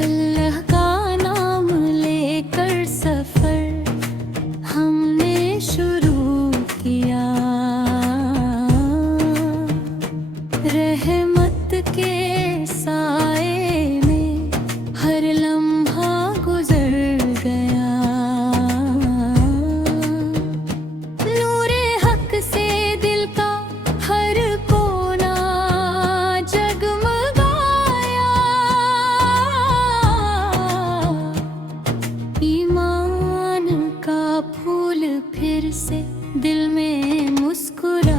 अल्लाह का नाम लेकर सफर हमने शुरू किया। रहमत के साए में हर लम्हा गुजर गया। नूरे हक से दिल का हर कोना जगमगाया। ईमान का फूल फिर से दिल में मुस्कुराया।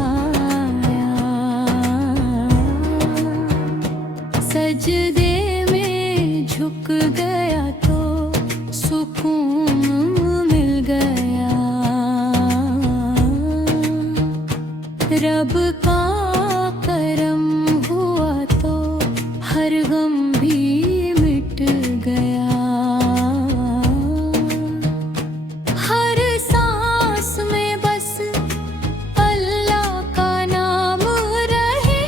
सजदे में झुक गया तो सुकून मिल गया। रब का करम हुआ तो हर गम भी मिट गया। हर सांस में बस अल्लाह का नाम रहे।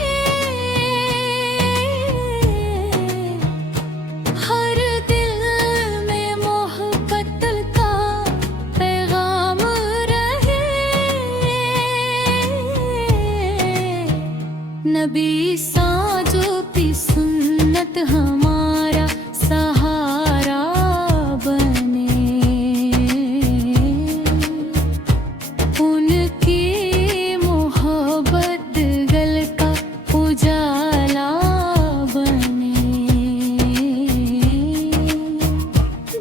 हर दिल में मोहब्बत का पैगाम रहे। नबी साजो की सुन्नत हमारा सहारा बने। उनकी मोहब्बत दिल का उजाला बने।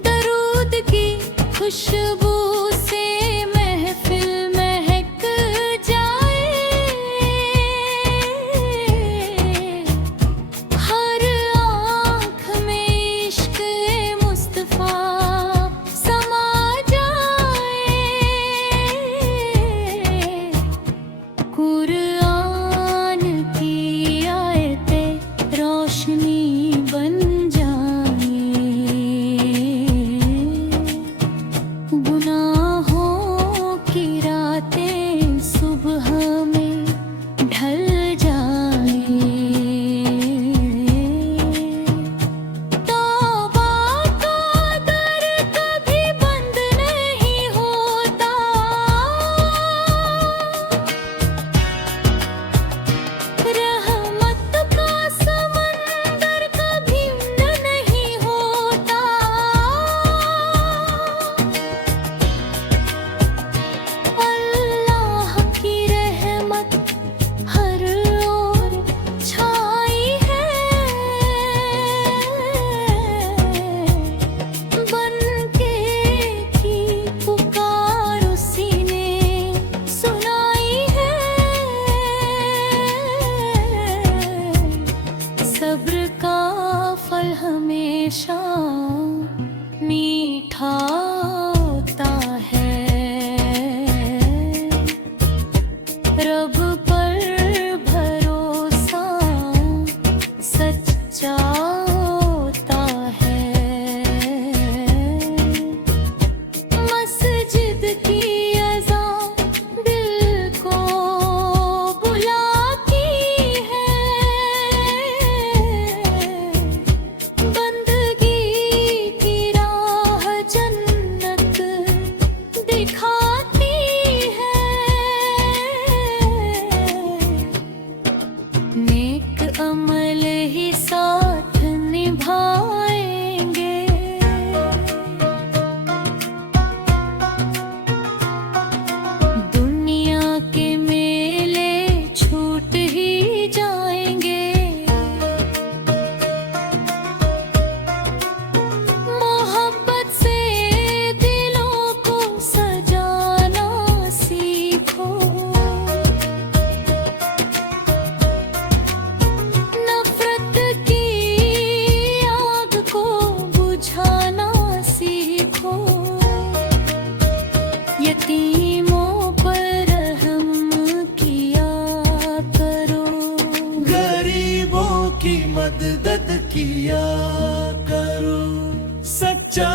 दरूद की खुशबू से महफिल महक जाए। हर आँख में इश्क मुस्तफा समा जाए। कुरान की आयतें रोशनी बन जाए। गुनाहों की रातें सुबह में ढल जाए। तौबा का दर कभी बंद नहीं होता। रहमत का समंदर कभी नहीं होता। अल्लाह की रहमत हर ओर छाई है। बनके की पुकार उसी ने सुनाई है। सब्र का फल हमेशा मीठा होता है। रब पर भरोसा सच्चा होता है। मस्जिद की अज़ान दिल को बुलाती है। बंदगी की राह जन्नत दिखाती है। नेक अमल ही साथ निभाएंगे। दुनिया के मेले छूट ही जाएंगे। मोहब्बत से दिलों को सजाना सीखो। नफरत की आग को बुझाना सीखो। यतीमों पर रहम किया करो। गरीबों की मदद किया करो। सच्चा